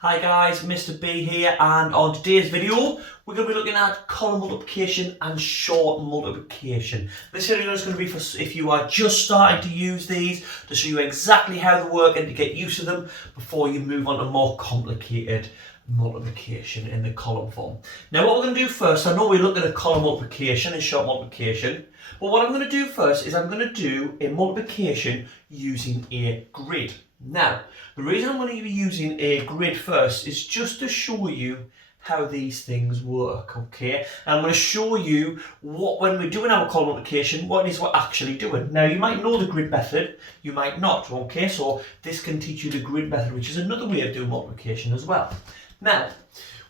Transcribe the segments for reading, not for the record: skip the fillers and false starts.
Hi guys, Mr. B here, and on today's video we're going to be looking at column multiplication and short multiplication. This video is going to be for if you are just starting to use these, to show you exactly how they work and to get used to them before you move on to more complicated multiplication in the column form. Now what we're going to do first, I know we're looking at column multiplication and short multiplication, but what I'm going to do first is I'm going to do a multiplication using a grid. Now, the reason I'm going to be using a grid first is just to show you how these things work, okay? And I'm going to show you what, when we're doing our column multiplication, what it is we're actually doing. Now, you might know the grid method, you might not, okay? So this can teach you the grid method, which is another way of doing multiplication as well. Now,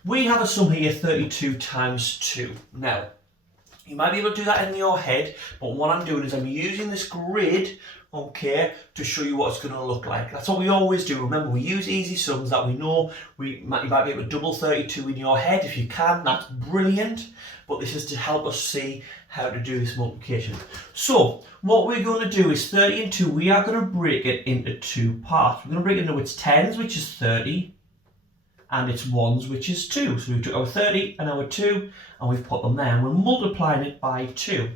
we have a sum here, 32 times 2. Now, you might be able to do that in your head, but what I'm doing is I'm using this grid, okay, to show you what it's going to look like. That's what we always do. Remember, we use easy sums that we know. You might be able to double 32 in your head. If you can, that's brilliant. But this is to help us see how to do this multiplication. So, what we're going to do is 30 and 2, we are going to break it into two parts. We're going to break it into its tens, which is 30, and its ones, which is 2. So we took our 30 and our 2, and we've put them there, and we're multiplying it by 2.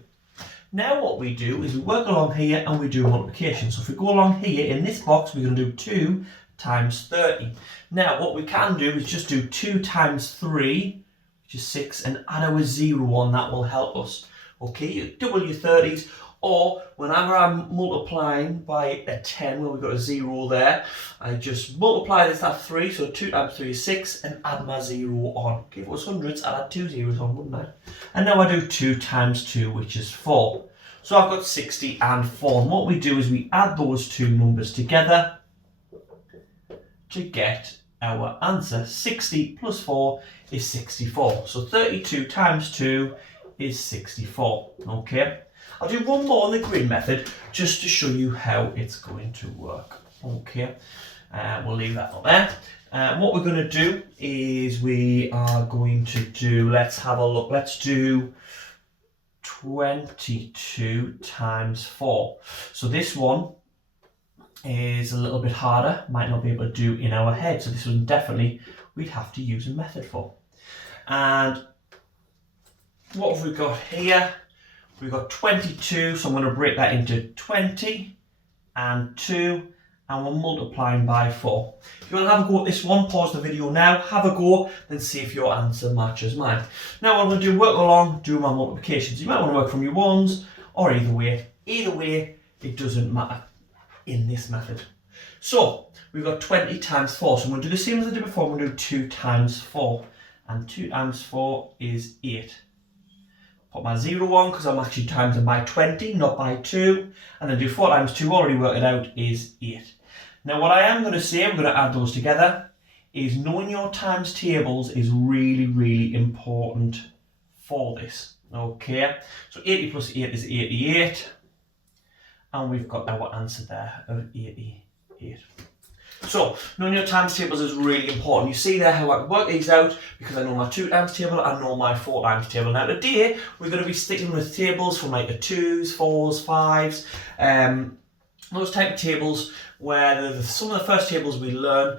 Now what we do is we work along here and we do multiplication. So if we go along here in this box, we're going to do 2 times 30. Now what we can do is just do 2 times 3, which is 6, and add our 0 on. That will help us. Okay, you double your 30s, or whenever I'm multiplying by a 10, where we've got a 0 there, I just multiply this at 3, so 2 times 3 is 6, and add my 0 on. Okay, if it was hundreds, I'd add 2 zeros on, wouldn't I? And now I do 2 times 2, which is 4. So I've got 60 and 4. And what we do is we add those two numbers together to get our answer. 60 plus 4 is 64. So 32 times 2 is 64. Okay. I'll do one more on the grid method just to show you how it's going to work. Okay, we'll leave that on there. What we're going to do is we are going to do, let's have a look, let's do 22 times 4. So this one is a little bit harder, might not be able to do in our head. So this one definitely we'd have to use a method for. And what have we got here? We've got 22, so I'm going to break that into 20 and 2, and we're multiplying by 4. If you want to have a go at this one, pause the video now, have a go, then see if your answer matches mine. Now what I'm going to do, work along, do my multiplications. You might want to work from your ones, or either way. Either way, it doesn't matter in this method. So, we've got 20 times 4, so I'm going to do the same as I did before. I'm going to do 2 times 4, and 2 times 4 is 8. Put my 0 on because I'm actually timesing by 20, not by 2. And then do 4 times 2, already worked it out, is 8. Now what I am going to say, I'm going to add those together, is knowing your times tables is really, really important for this. Okay, so 80 plus 8 is 88. And we've got our answer there of 88. So, knowing your times tables is really important. You see there how I work these out because I know my 2 times table, I know my 4 times table. Now today, we're going to be sticking with tables from like the 2s, 4s, 5s, those type of tables where some of the first tables we learn.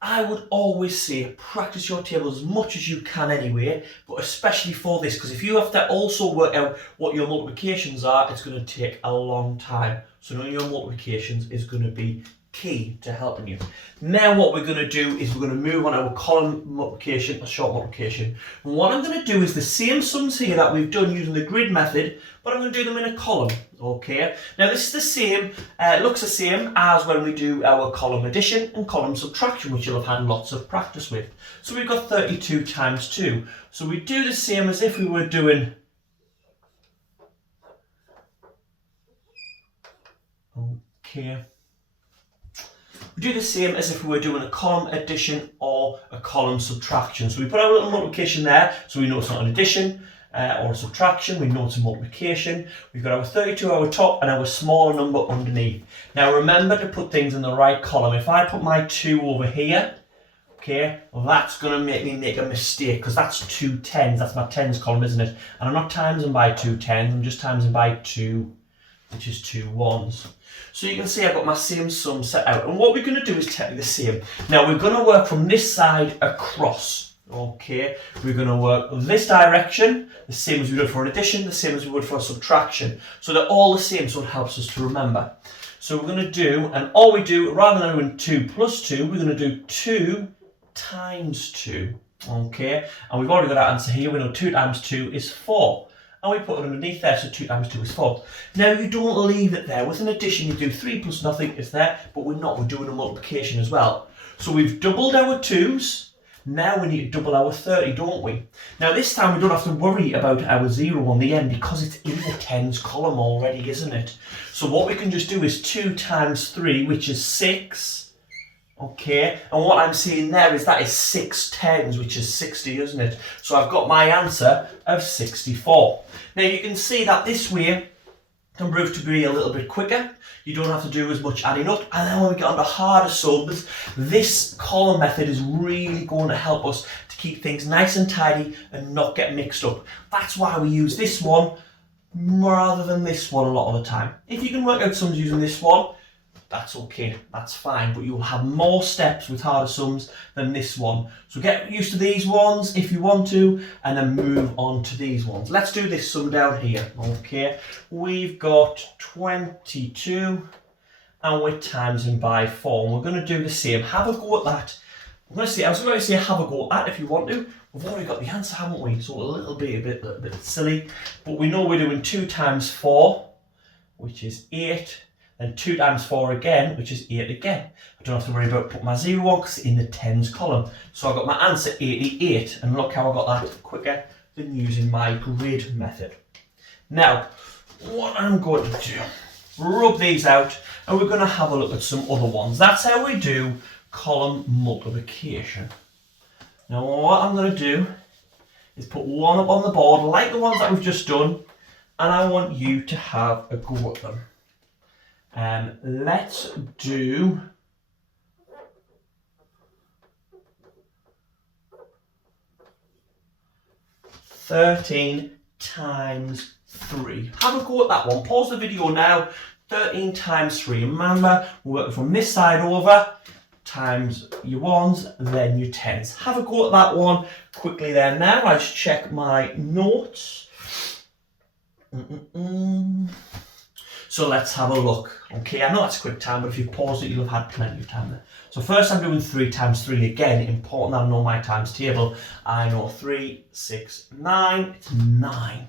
I would always say practice your tables as much as you can anyway, but especially for this, because if you have to also work out what your multiplications are, it's going to take a long time. So knowing your multiplications is going to be key to helping you. Now what we're going to do is we're going to move on our column multiplication or short multiplication. And what I'm going to do is the same sums here that we've done using the grid method, but I'm going to do them in a column. Okay, now this is the same, looks the same as when we do our column addition and column subtraction, which you'll have had lots of practice with. So we've got 32 times 2. So we do the same as if we were doing, okay, we do the same as if we were doing a column addition or a column subtraction. So we put our little multiplication there, so we know it's not an addition or a subtraction, we know it's a multiplication. We've got our 32 at our top and our smaller number underneath. Now remember to put things in the right column. If I put my 2 over here, okay, well that's going to make me make a mistake because that's 2 tens, that's my tens column, isn't it? And I'm not timesing by 2 tens, I'm just timesing by 2 which is 2 1s. So you can see I've got my same sum set out. And what we're going to do is technically the same. Now we're going to work from this side across. Okay, we're going to work this direction, the same as we would for an addition, the same as we would for a subtraction. So they're all the same, so it helps us to remember. So we're going to do, and all we do, rather than doing 2 plus 2, we're going to do 2 times 2. Okay, and we've already got our answer here. We know 2 times 2 is 4. And we put it underneath there, so 2 times 2 is 4. Now you don't leave it there. With an addition, you do 3 plus nothing is there, but we're not. We're doing a multiplication as well. So we've doubled our 2's. Now we need to double our 30, don't we? Now this time we don't have to worry about our 0 on the end because it's in the tens column already, isn't it? So what we can just do is 2 times 3, which is 6. Okay, and what I'm seeing there is that is 6 tens, which is 60, isn't it? So I've got my answer of 64. Now you can see that this way can prove to be a little bit quicker. You don't have to do as much adding up. And then when we get on to harder sums, this column method is really going to help us to keep things nice and tidy and not get mixed up. That's why we use this one rather than this one a lot of the time. If you can work out sums using this one, that's okay, that's fine, but you'll have more steps with harder sums than this one. So get used to these ones if you want to, and then move on to these ones. Let's do this sum down here, okay? We've got 22, and we're timesing by 4, and we're going to do the same. Have a go at that. I was going to say have a go at that if you want to. We've already got the answer, haven't we? So a bit silly, but we know we're doing 2 times 4, which is 8. And 2 times 4 again, which is 8 again. I don't have to worry about putting my 0 on because it's in the tens column. So I got my answer 88, and look how I got that quicker than using my grid method. Now, what I'm going to do, rub these out, and we're going to have a look at some other ones. That's how we do column multiplication. Now what I'm going to do is put one up on the board, like the ones that we've just done, and I want you to have a go at them. Let's do 13 times 3. Have a go at that one. Pause the video now. 13 times 3. Remember, we're working from this side over, times your 1s, then your 10s. Have a go at that one quickly there. Now I just check my notes. So let's have a look. Okay, I know that's a quick time, but if you pause it, you'll have had plenty of time there. So first I'm doing 3 times 3 again. Important that I know my times table. I know 3, 6, 9. It's 9.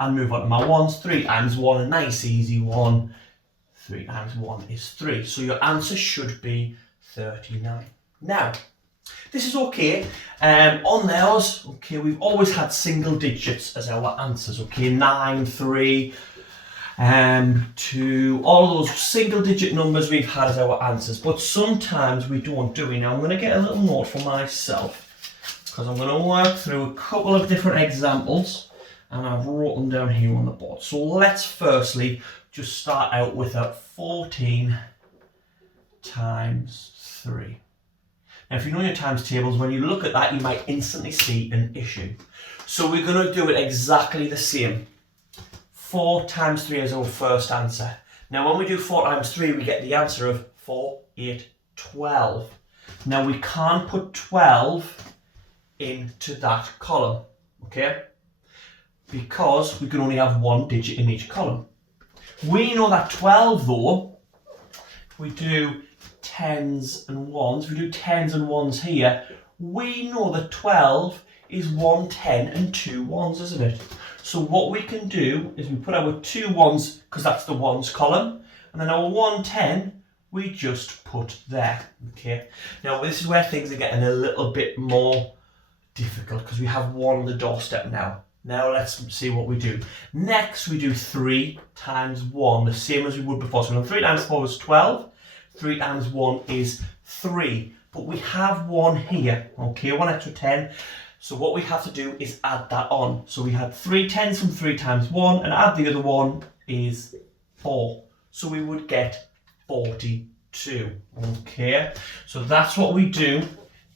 And move on to my 1s. 3 times 1, a nice easy one. 3 times 1 is 3. So your answer should be 39. Now, this is okay. On those, okay, we've always had single digits as our answers. Okay, 9, 3. 2, all those single digit numbers we've had as our answers, but sometimes we don't do it. Now I'm going to get a little note for myself because I'm going to work through a couple of different examples and I've wrote them down here on the board. So let's firstly just start out with a 14 times 3. Now if you know your times tables, when you look at that you might instantly see an issue. So we're going to do it exactly the same. 4 times 3 is our first answer. Now when we do 4 times 3 we get the answer of 4, 8, 12. Now we can't put 12 into that column, okay? Because we can only have one digit in each column. We know that 12 though, if we do 10s and 1s, if we do 10s and 1s here, we know that 12 is 1 10 and 2 1s, isn't it? So what we can do is we put our 2 1s, because that's the 1s column, and then our 1 10 we just put there, okay? Now this is where things are getting a little bit more difficult, because we have 1 on the doorstep now. Now let's see what we do. Next we do 3 times 1, the same as we would before. So 3 times 4 is 12, 3 times 1 is 3, but we have 1 here, okay, 1 extra 10. So what we have to do is add that on. So we had 3 10s from 3 times 1, and add the other one is 4. So we would get 42. Okay, so that's what we do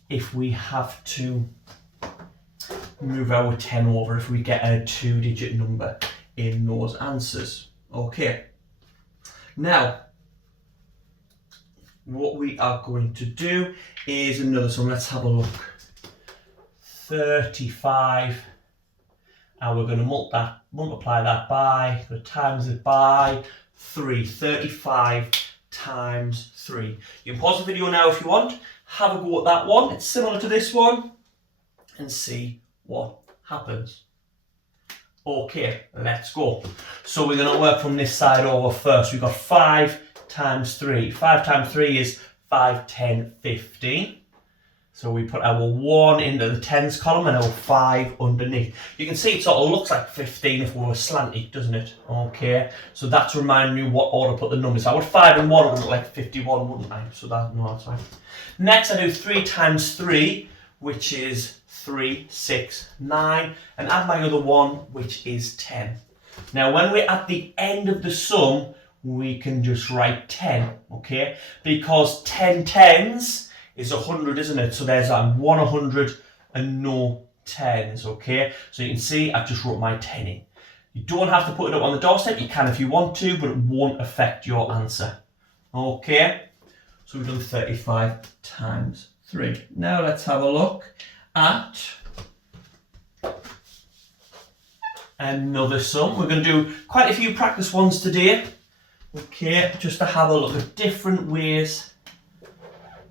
if we have to move our 10 over, if we get a 2-digit number in those answers. Okay. Now, what we are going to do is another sum. Let's have a look. 35, and we're going to multiply that by, we're going to times it by 3. 35 times 3. You can pause the video now if you want. Have a go at that one. It's similar to this one, and see what happens. Okay, let's go. So we're going to work from this side over first. We've got 5 times 3. 5 times 3 is 5, 10, 15. So we put our 1 into the tens column and our 5 underneath. You can see it sort of looks like 15 if we were slanty, doesn't it? Okay, so that's reminding me what order to put the numbers. I would 5 and 1 would look like 51, wouldn't I? So that's fine. Next I do 3 times 3, which is 3, 6, 9, and add my other 1, which is 10. Now when we're at the end of the sum, we can just write 10, okay? Because 10 tens is 100, isn't it? So there's 100 and no 10s, okay? So you can see I've just wrote my 10 in. You don't have to put it up on the doorstep, you can if you want to, but it won't affect your answer. Okay, so we've done 35 times 3. Now let's have a look at another sum. We're going to do quite a few practice ones today, okay, just to have a look at different ways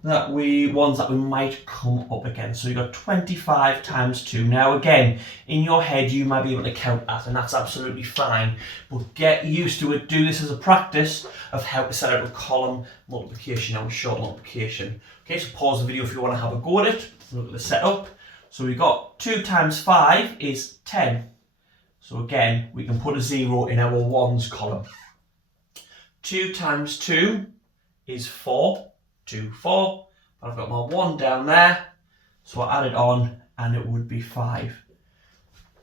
that we might come up against. So you've got 25 times 2. Now again, in your head you might be able to count that, and that's absolutely fine, but get used to it. Do this as a practice of how to set out a column multiplication and a short multiplication. Okay, so pause the video if you want to have a go at it. Look at the setup. So we've got 2 times 5 is 10. So again, we can put a 0 in our ones column. 2 times 2 is 4. 2, 4, but I've got my 1 down there, so I add it on and it would be 5.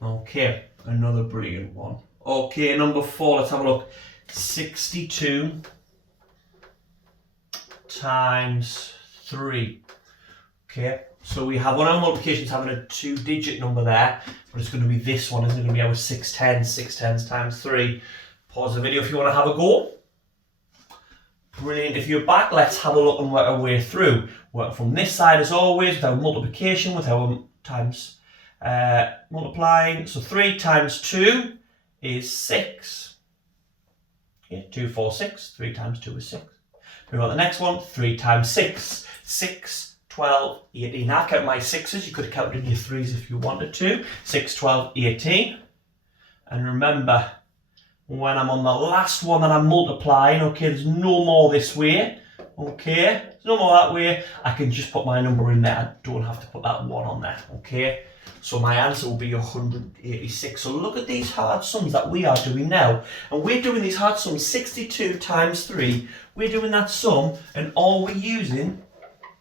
Okay, another brilliant one. Okay, number 4, let's have a look. 62 times 3. Okay, so we have one of our multiplications having a 2-digit number there, but it's going to be this one, isn't it? Going to be our 6 tens times 3. Pause the video if you want to have a go. Brilliant. If you're back, let's have a look and work our way through. Work from this side as always with our multiplication, with our times multiplying. So 3 times 2 is 6. Okay, 2, 4, 6. 3 times 2 is 6. We've got the next one, 3 times 6. 6, 12, 18. I've counted my 6s. You could have counted in your 3s if you wanted to. 6, 12, 18. And remember, when I'm on the last one that I'm multiplying, okay, there's no more this way, okay, there's no more that way, I can just put my number in there, I don't have to put that 1 on there, okay, so my answer will be 186. So look at these hard sums that we are doing now, and we're doing these hard sums, 62 times 3, we're doing that sum, and all we're using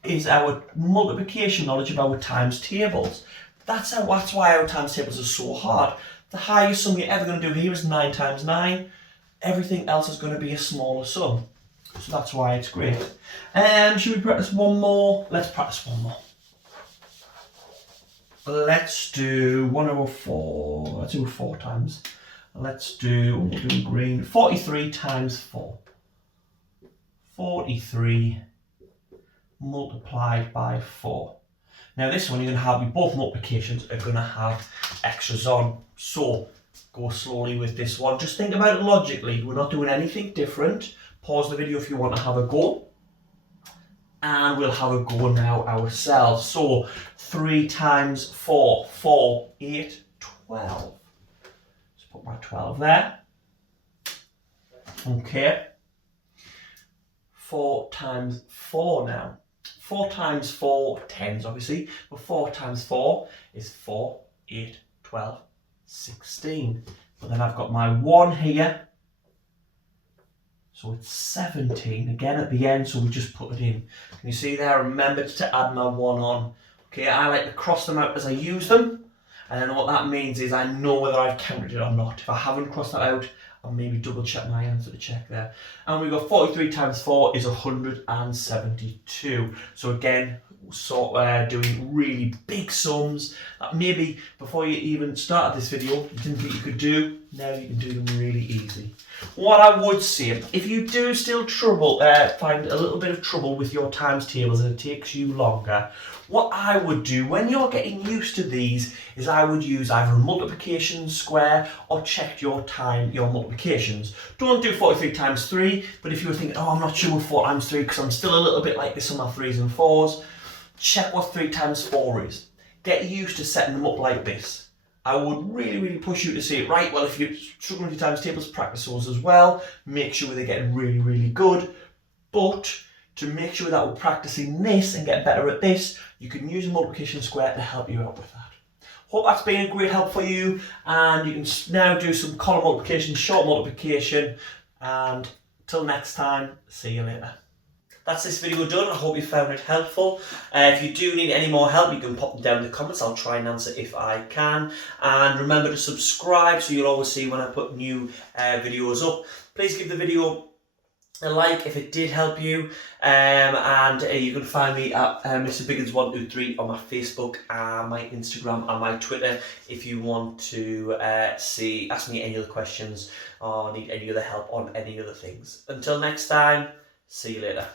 is our multiplication knowledge of our times tables. That's why our times tables are so hard. The highest sum you're ever going to do here is 9 times 9. Everything else is going to be a smaller sum. So that's why it's great. Should we practice one more? Let's practice one more. Let's do 1 over 4. Let's do 4 times. Let's do, we'll do green, 43 times 4. 43 multiplied by 4. Now this one, you're going to have, both multiplications are going to have extras on. So go slowly with this one. Just think about it logically. We're not doing anything different. Pause the video if you want to have a go. And we'll have a go now ourselves. So 3 times 4, 4, 8, 12. Let's put my 12 there. Okay. 4 times 4 now. 4 times 4, tens obviously, but 4 times 4 is 4, 8, 12, 16. But then I've got my 1 here, so it's 17 again at the end, so we just put it in. Can you see there? I remembered to add my 1 on. Okay, I like to cross them out as I use them, and then what that means is I know whether I've counted it or not. If I haven't crossed that out, I'll maybe double check my answer to check there. And we've got 43 times 4 is 172. So again, doing really big sums that maybe before you even started this video, you didn't think you could do. now you can do them really easy. What I would say, if you do still find a little bit of trouble with your times tables and it takes you longer, what I would do when you're getting used to these is I would use either a multiplication square or check your multiplications. Don't do 43 times 3, but if you were thinking, oh, I'm not sure with 4 times 3 because I'm still a little bit like this on my 3s and 4s, check what 3 times 4 is. Get used to setting them up like this. I would really push you to say, right, well, if you're struggling with your times tables, practice those as well. Make sure they're getting really good. But to make sure that we're practicing this and get better at this, you can use a multiplication square to help you out with that. Hope that's been a great help for you, and you can now do some column multiplication, short multiplication, and till next time, see you later. That's this video done. I hope you found it helpful. If you do need any more help, you can pop them down in the comments. I'll try and answer if I can. And remember to subscribe so you'll always see when I put new videos up. Please give the video a like if it did help you. And you can find me at Mr. Biggins123 on my Facebook, my Instagram and my Twitter if you want to ask me any other questions or need any other help on any other things. Until next time, see you later.